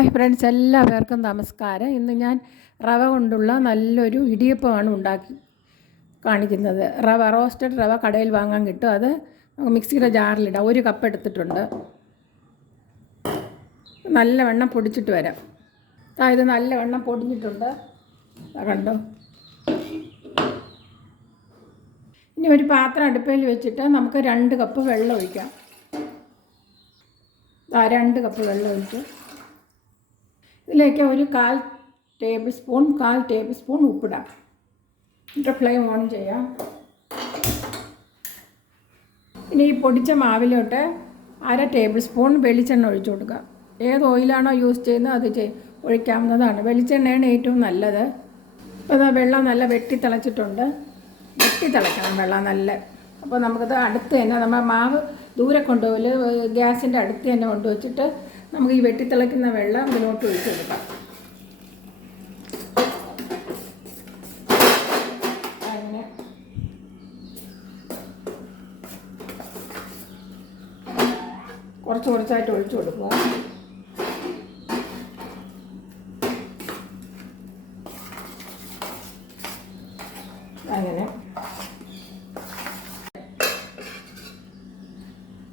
Hi friends എല്ലാവർക്കും നമസ്കാരം. ഇന്ന് ഞാൻ റവ കൊണ്ടുള്ള നല്ലൊരു ഇടിയപ്പമാണ് ഉണ്ടാക്കി കാണിക്കുന്നത്. റവ റോസ്റ്റഡ് റവ കടയിൽ വാങ്ങാൻ കിട്ടും. അത് മിക്സിയുടെ ജാറിലിടാം ഒരു കപ്പ് എടുത്തിട്ടുണ്ട്. നല്ലവണ്ണം പൊടിച്ചിട്ട് വരാം. ഇത് നല്ലവണ്ണം പൊടിഞ്ഞിട്ടുണ്ട്. കണ്ടോ? ഇനി ഒരു പാത്രം അടുപ്പയിൽ വെച്ചിട്ട് നമുക്ക് രണ്ട് കപ്പ് വെള്ളം ഒഴിക്കാം. ആ രണ്ട് കപ്പ് വെള്ളം ഒഴിച്ചു. ഇതിലേക്ക് ഒരു കാൽ ടേബിൾ സ്പൂൺ കാൽ ടേബിൾ സ്പൂൺ ഉപ്പിടാം. എന്നിട്ട് ഫ്ലെയിം ഓൺ ചെയ്യാം. ഇനി ഈ പൊടിച്ച മാവിലോട്ട് അര ടേബിൾ സ്പൂൺ വെളിച്ചെണ്ണ ഒഴിച്ചു കൊടുക്കുക. ഏത് ഓയിലാണോ യൂസ് ചെയ്യുന്നത് അത് ചെയ് ഒഴിക്കാവുന്നതാണ്. വെളിച്ചെണ്ണയാണ് ഏറ്റവും നല്ലത്. ഇപ്പോൾ വെള്ളം നല്ല വെട്ടി തിളച്ചിട്ടുണ്ട്. വെട്ടി തിളയ്ക്കണം വെള്ളം നല്ല. അപ്പോൾ നമുക്കത് അടുത്ത് തന്നെ നമ്മൾ മാവ് ദൂരെ കൊണ്ടുപോയി ഗ്യാസിന്റെ അടുത്ത് തന്നെ കൊണ്ടുവച്ചിട്ട് നമുക്ക് ഈ വെട്ടിത്തിളയ്ക്കുന്ന വെള്ളം ഇതിലോട്ട് ഒഴിച്ചെടുക്കാം. അങ്ങനെ. കുറച്ച് കുറച്ചായിട്ട് ഒഴിച്ചു കൊടുക്കുക അങ്ങനെ.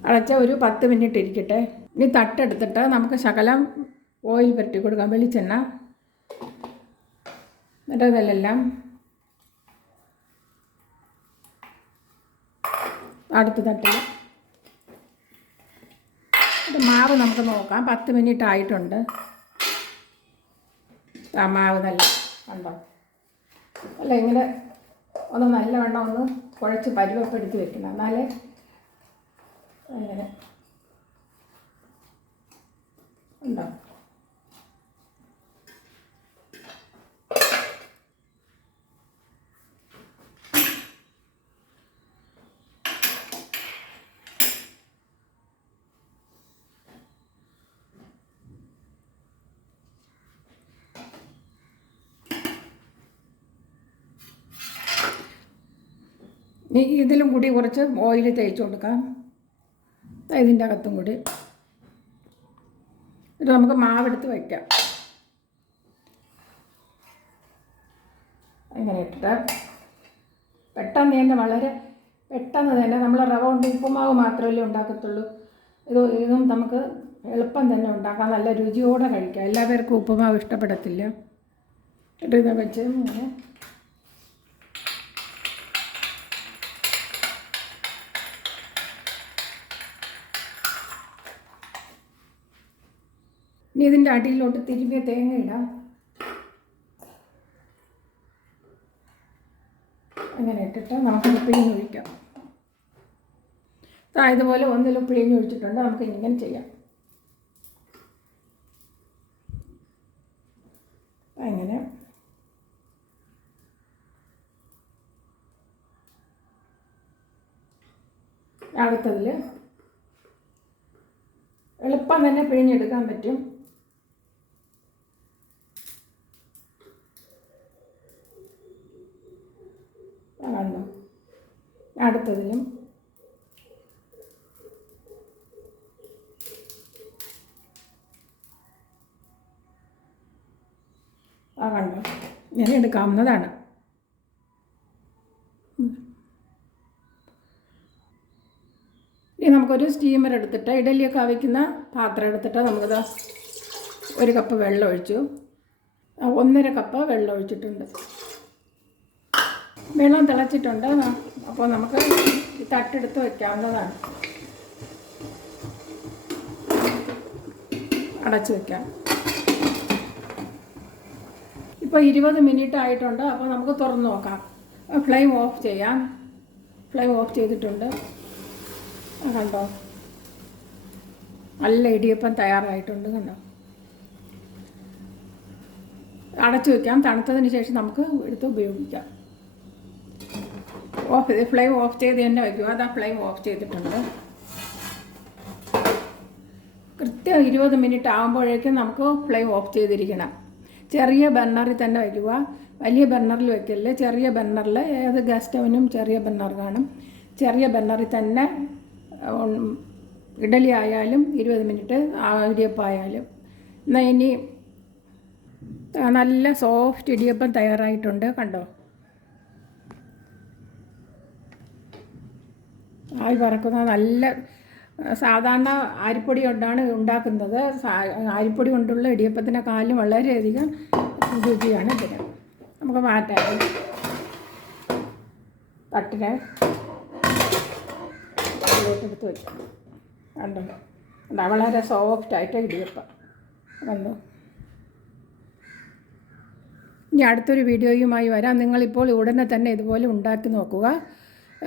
അടച്ച ഒരു പത്ത് മിനിറ്റ് ഇരിക്കട്ടെ. ഇനി തട്ടെടുത്തിട്ട് നമുക്ക് ശകലം ഓയിൽ പുരട്ടി കൊടുക്കാം. വെളിച്ചെണ്ണ. എന്നിട്ട് അതിലെല്ലാം അടുത്ത തട്ടിൽ. മാവ് നമുക്ക് നോക്കാം. പത്ത് മിനിറ്റ് ആയിട്ടുണ്ട്. ആ മാവ് നല്ല കണ്ടോ? അല്ല ഇങ്ങനെ ഒന്ന് നല്ലവണ്ണം ഒന്ന് കുഴച്ച് പരുവപ്പെടുത്തി വെക്കണം. എന്നാലേ അങ്ങനെ ഉണ്ടോ ഇതിലും കൂടി കുറച്ച് ഓയിൽ തേച്ച് കൊടുക്കാം. ഇതിന്റെ അകത്തും കൂടി. ഇത് നമുക്ക് മാവെടുത്ത് വയ്ക്കാം അങ്ങനെ ഇട്ടിട്ട് പെട്ടെന്ന് തന്നെ വളരെ പെട്ടെന്ന് തന്നെ നമ്മൾ റവ കൊണ്ട് ഉപ്പുമാവ് മാത്രമല്ലേ ഉണ്ടാക്കത്തുള്ളൂ. ഇത് ഇതും നമുക്ക് എളുപ്പം തന്നെ ഉണ്ടാക്കാം. നല്ല രുചിയോടെ കഴിക്കാം. എല്ലാവർക്കും ഉപ്പുമാവ് ഇഷ്ടപ്പെടത്തില്ല. ഇട്ടിരുന്ന വെച്ച് ഇങ്ങനെ ഇനി ഇതിന്റെ അടിയിലോട്ട് തിരുമ്പിയ തേങ്ങ ഇടാം. അങ്ങനെ ഇട്ടിട്ട് നമുക്കത് പിഴിഞ്ഞൊഴിക്കാം ഇതുപോലെ ഒന്നിലും പിഴിഞ്ഞൊഴിച്ചിട്ടുണ്ട് നമുക്ക് ഇങ്ങനെ ചെയ്യാം. അങ്ങനെ അടുത്തതിൽ എളുപ്പം തന്നെ പിഴിഞ്ഞെടുക്കാൻ പറ്റും. കണ്ടോ അടുത്തതിലും. ആ കണ്ടോ? ഞാൻ എടുക്കാവുന്നതാണ്. ഇനി നമുക്കൊരു സ്റ്റീമർ എടുത്തിട്ട് ഇഡലിയൊക്കെ അവയ്ക്കുന്ന പാത്രം എടുത്തിട്ട് നമുക്കത് ഒരു കപ്പ് വെള്ളം ഒഴിച്ചു. ഒന്നര കപ്പ് വെള്ളം ഒഴിച്ചിട്ടുണ്ട്. വെള്ളം തിളച്ചിട്ടുണ്ട്. അപ്പോൾ നമുക്ക് തട്ടെടുത്ത് വയ്ക്കാവുന്നതാണ് അടച്ചു വയ്ക്കാം ഇപ്പോൾ ഇരുപത് മിനിറ്റ് ആയിട്ടുണ്ട്. അപ്പോൾ നമുക്ക് തുറന്ന് നോക്കാം. ഫ്ലെയിം ഓഫ് ചെയ്യാം. ഫ്ലെയിം ഓഫ് ചെയ്തിട്ടുണ്ട്. കണ്ടോ? നല്ല ഇടിയപ്പം തയ്യാറായിട്ടുണ്ട് കണ്ടോ? അടച്ചു വയ്ക്കാം തണുത്തതിന് ശേഷം നമുക്ക് എടുത്ത് ഉപയോഗിക്കാം. ഓഫ് ഫ്ലെയിം ഓഫ് ചെയ്ത് തന്നെ വയ്ക്കുക അതാ ഫ്ലെയിം ഓഫ് ചെയ്തിട്ടുണ്ട് കൃത്യം ഇരുപത് മിനിറ്റ് ആകുമ്പോഴേക്കും നമുക്ക് ഫ്ലെയിം ഓഫ് ചെയ്തിരിക്കണം. ചെറിയ ബർണറിൽ തന്നെ വയ്ക്കുക വലിയ ബർണറിൽ വെക്കല്ലേ? ചെറിയ ബർണറിൽ ഏത് ഗ്യാസ് സ്റ്റൗവിനും ചെറിയ ബർണർ കാണും. ചെറിയ ബർണറിൽ തന്നെ ഇഡലി ആയാലും ഇരുപത് മിനിറ്റ് ഇടിയപ്പം ആയാലും എന്നാൽ ഇനി നല്ല സോഫ്റ്റ് ഇടിയപ്പം തയ്യാറായിട്ടുണ്ട്. കണ്ടോ? ആവി പറക്കുന്ന നല്ല സാധാരണ അരിപ്പൊടി കൊണ്ടാണ് ഉണ്ടാക്കുന്നത്. അരിപ്പൊടി കൊണ്ടുള്ള ഇടിയപ്പത്തിനെക്കാളും വളരെയധികം രുചിയാണ് ഇതിന്. നമുക്ക് മാറ്റാം. തട്ടിനെ എടുത്ത് വെക്കാം. കണ്ടോ? കണ്ടോ? വളരെ സോഫ്റ്റായിട്ട് ഇടിയപ്പം കണ്ടോ ഇനി അടുത്തൊരു വീഡിയോയുമായി വരാം. നിങ്ങളിപ്പോൾ ഉടനെ തന്നെ ഇതുപോലെ ഉണ്ടാക്കി നോക്കുക.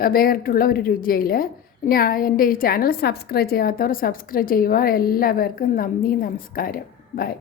വേറിട്ടുള്ള ഒരു രുചിയിൽ. ഇനി എന്റെ ഈ ചാനൽ സബ്സ്ക്രൈബ് ചെയ്യാത്തവർ സബ്സ്ക്രൈബ് ചെയ്യുക. എല്ലാവർക്കും നന്ദി നമസ്കാരം. ബൈ.